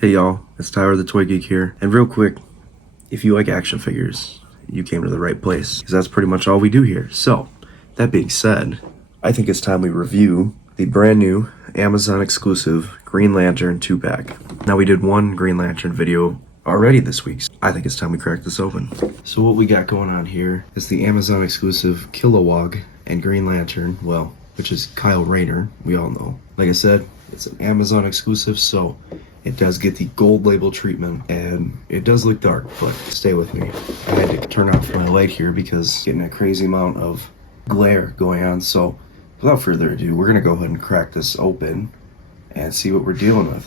Hey y'all, it's Tyler the Toy Geek here. And real quick, if you like action figures, you came to the right place, because that's pretty much all we do here. So, that being said, I think it's time we review the brand new Amazon exclusive Green Lantern 2-pack. Now, we did one Green Lantern video already this week, so I think it's time we crack this open. So what we got going on here is the Amazon exclusive Kilowog and Green Lantern, well, which is Kyle Rayner, we all know. Like I said, it's an Amazon exclusive, so it does get the gold label treatment, and it does look dark, but stay with me. I had to turn off my light here because getting a crazy amount of glare going on. So without further ado, we're gonna go ahead and crack this open and see what we're dealing with.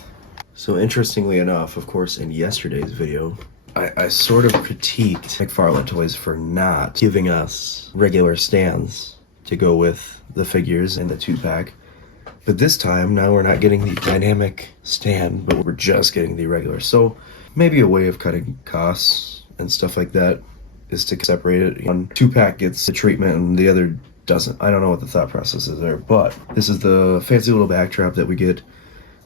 So interestingly enough, of course, in yesterday's video, I sort of critiqued McFarlane Toys for not giving us regular stands to go with the figures in the 2-pack. But this time, now we're not getting the dynamic stand, but we're just getting the regular. So maybe a way of cutting costs and stuff like that is to separate it. One 2-pack gets the treatment and the other doesn't. I don't know what the thought process is there, but this is the fancy little backdrop that we get.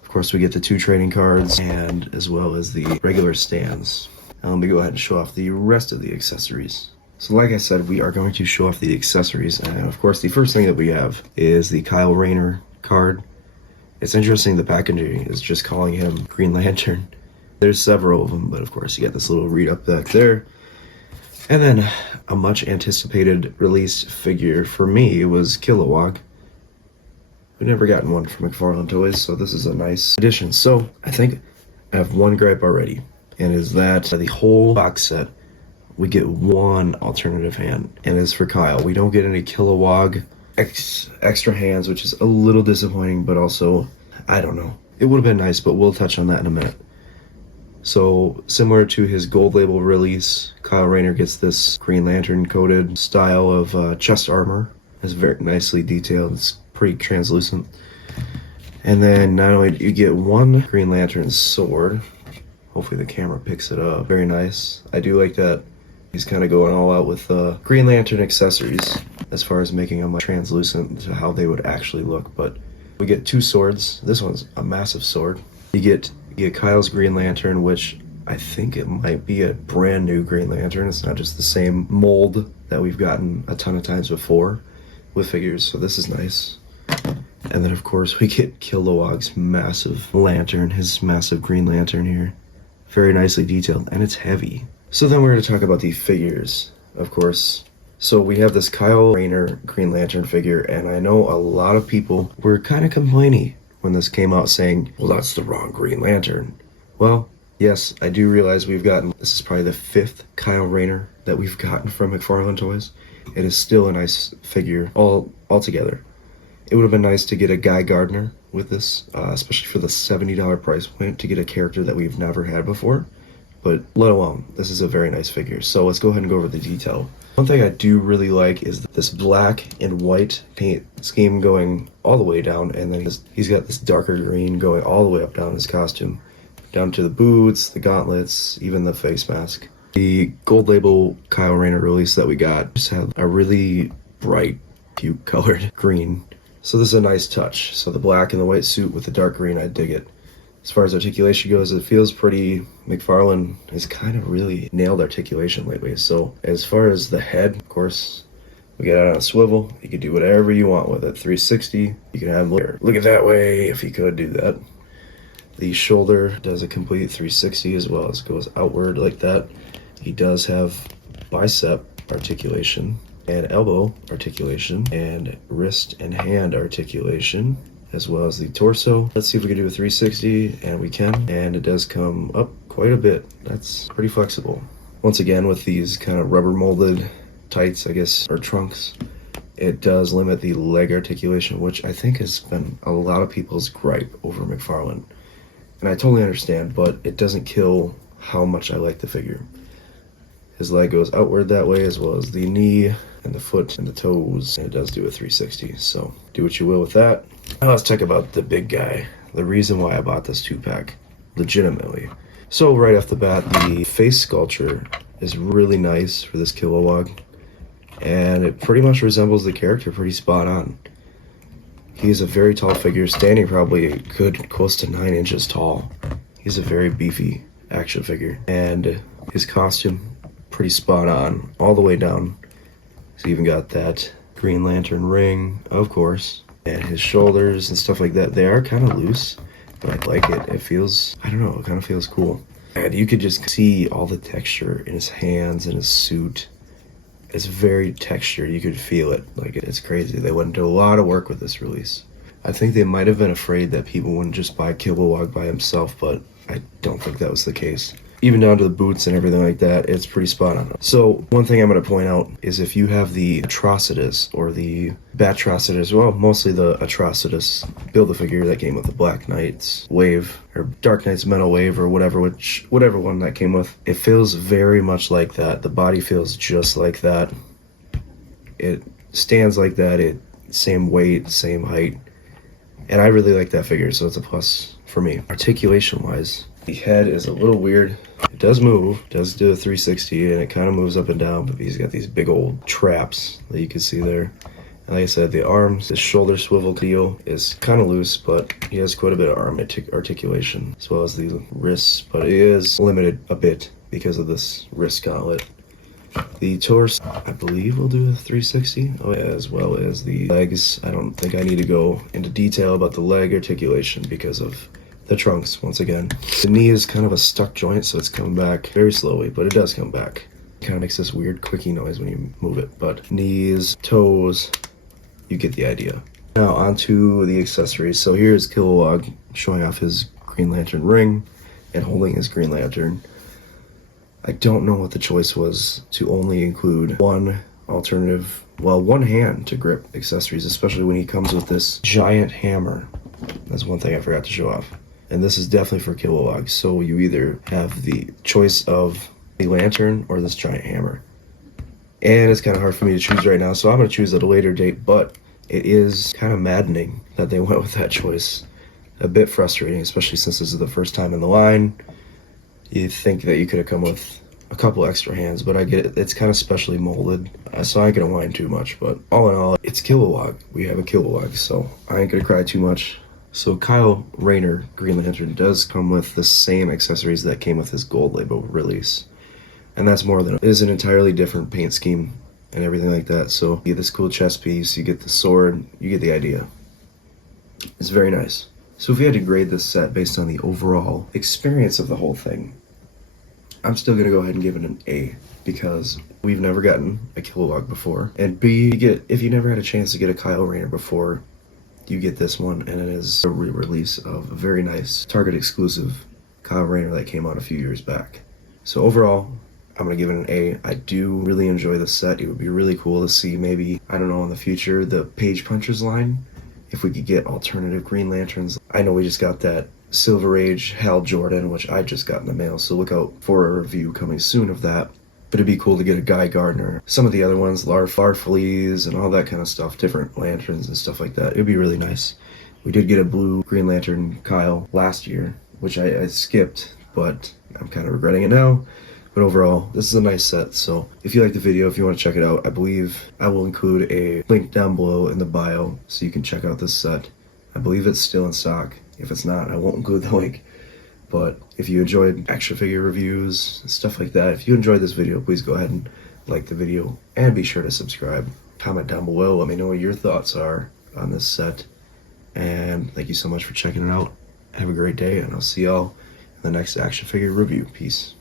Of course, we get the 2 trading cards and as well as the regular stands. Now let me go ahead and show off the rest of the accessories. So like I said, we are going to show off the accessories. And of course, the first thing that we have is the Kyle Rayner card. It's interesting the packaging is just calling him Green Lantern. There's several of them, but of course you got this little read up back there. And then a much anticipated release figure for me was Kilowog. We've never gotten one from McFarlane Toys, so this is a nice addition. So I think I have one gripe already, and is that the whole box set we get one alternative hand, and it's for Kyle. We don't get any Kilowog extra hands, which is a little disappointing, but also, I don't know. It would have been nice, but we'll touch on that in a minute. So, similar to his gold label release, Kyle Rayner gets this Green Lantern coated style of chest armor. It's very nicely detailed. It's pretty translucent. And then not only do you get one Green Lantern sword, hopefully the camera picks it up. Very nice. I do like that he's kind of going all out with Green Lantern accessories as far as making them translucent to how they would actually look. But we get 2 swords. This one's a massive sword. You get Kyle's Green Lantern, which I think it might be a brand new Green Lantern. It's not just the same mold that we've gotten a ton of times before with figures, so this is nice. And then of course we get Kilowog's massive lantern, his massive Green Lantern here. Very nicely detailed, and it's heavy. So then we're going to talk about the figures, of course. So we have this Kyle Rayner Green Lantern figure, and I know a lot of people were kind of complaining when this came out saying, well, that's the wrong Green Lantern. Well, yes, I do realize this is probably the 5th Kyle Rayner that we've gotten from McFarlane Toys. It is still a nice figure altogether. It would have been nice to get a Guy Gardner with this, especially for the $70 price point, to get a character that we've never had before. But let alone, this is a very nice figure. So let's go ahead and go over the detail. One thing I do really like is this black and white paint scheme going all the way down, and then he's got this darker green going all the way up down his costume, down to the boots, the gauntlets, even the face mask. The gold label Kyle Rayner release that we got just had a really bright, puke colored green. So this is a nice touch. So the black and the white suit with the dark green, I dig it. As far as articulation goes, it feels pretty. McFarlane has kind of really nailed articulation lately. So as far as the head, of course, we get it on a swivel. You can do whatever you want with it. 360, you can have look at that way if you could do that. The shoulder does a complete 360 as well as goes outward like that. He does have bicep articulation and elbow articulation and wrist and hand articulation, as well as the torso. Let's see if we can do a 360, and we can, and it does come up quite a bit. That's pretty flexible. Once again, with these kind of rubber molded tights, I guess, or trunks, it does limit the leg articulation, which I think has been a lot of people's gripe over McFarlane. And I totally understand, but it doesn't kill how much I like the figure. His leg goes outward that way, as well as the knee and the foot and the toes, and it does do a 360, so do what you will with that. Now let's talk about the big guy, the reason why I bought this 2-pack, legitimately. So right off the bat, the face sculpture is really nice for this Kilowog, and it pretty much resembles the character pretty spot on. He's a very tall figure, standing probably a good close to 9 inches tall. He's a very beefy action figure, and his costume, pretty spot on, all the way down. He's even got that Green Lantern ring, of course, and his shoulders and stuff like that. They are kind of loose, but I like it. It feels, I don't know, it kind of feels cool. And you could just see all the texture in his hands and his suit. It's very textured. You could feel it. Like, it's crazy. They went into a lot of work with this release. I think they might have been afraid that people wouldn't just buy Kilowog by himself, but I don't think that was the case. Even down to the boots and everything like that, it's pretty spot on. So one thing I'm going to point out is if you have the Atrocitus or the Batrocitus, well, mostly the Atrocitus Build-A-Figure that came with the Black Knight's Wave, or Dark Knight's Metal Wave, or whatever one that came with, it feels very much like that. The body feels just like that. It stands like that. Same weight, same height. And I really like that figure, so it's a plus for me. Articulation-wise, the head is a little weird. It does move, does do a 360, and it kind of moves up and down, but he's got these big old traps that you can see there. And like I said, the arms, the shoulder swivel deal is kind of loose, but he has quite a bit of arm articulation, as well as the wrists, but it is limited a bit because of this wrist gauntlet. The torso, I believe, will do a 360, as well as the legs. I don't think I need to go into detail about the leg articulation because of the trunks, once again. The knee is kind of a stuck joint, so it's coming back very slowly, but it does come back. It kind of makes this weird clicky noise when you move it, but knees, toes, you get the idea. Now, onto the accessories. So here's Kilowog showing off his Green Lantern ring and holding his Green Lantern. I don't know what the choice was to only include one alternative, well, one hand to grip accessories, especially when he comes with this giant hammer. That's one thing I forgot to show off. And this is definitely for Kilowog, so you either have the choice of a lantern or this giant hammer. And it's kind of hard for me to choose right now, so I'm going to choose at a later date, but it is kind of maddening that they went with that choice. A bit frustrating, especially since this is the first time in the line. You think that you could have come with a couple extra hands, but I get it. It's kind of specially molded, so I ain't going to whine too much, but all in all, it's Kilowog. We have a Kilowog, so I ain't going to cry too much. So Kyle Rayner Green Lantern does come with the same accessories that came with his gold label release. And that's more than it is an entirely different paint scheme and everything like that. So you get this cool chest piece, you get the sword, you get the idea. It's very nice. So if you had to grade this set based on the overall experience of the whole thing, I'm still going to go ahead and give it an A, because we've never gotten a Kilowog before. And B, if you never had a chance to get a Kyle Rayner before, you get this one, and it is a re-release of a very nice Target exclusive Kyle Rayner that came out a few years back. So overall, I'm going to give it an A. I do really enjoy this set. It would be really cool to see maybe, I don't know, in the future, the Page Punchers line, if we could get alternative Green Lanterns. I know we just got that Silver Age Hal Jordan, which I just got in the mail, so look out for a review coming soon of that. But it'd be cool to get a Guy Gardner. Some of the other ones, Larfleeze and all that kind of stuff, different lanterns and stuff like that. It'd be really nice. We did get a blue Green Lantern Kyle last year, which I skipped, but I'm kind of regretting it now. But overall, this is a nice set, so if you like the video, if you want to check it out, I believe I will include a link down below in the bio so you can check out this set. I believe it's still in stock. If it's not, I won't include the link. But if you enjoyed action figure reviews and stuff like that, if you enjoyed this video, please go ahead and like the video and be sure to subscribe. Comment down below, let me know what your thoughts are on this set. And thank you so much for checking it out. Have a great day, and I'll see y'all in the next action figure review. Peace.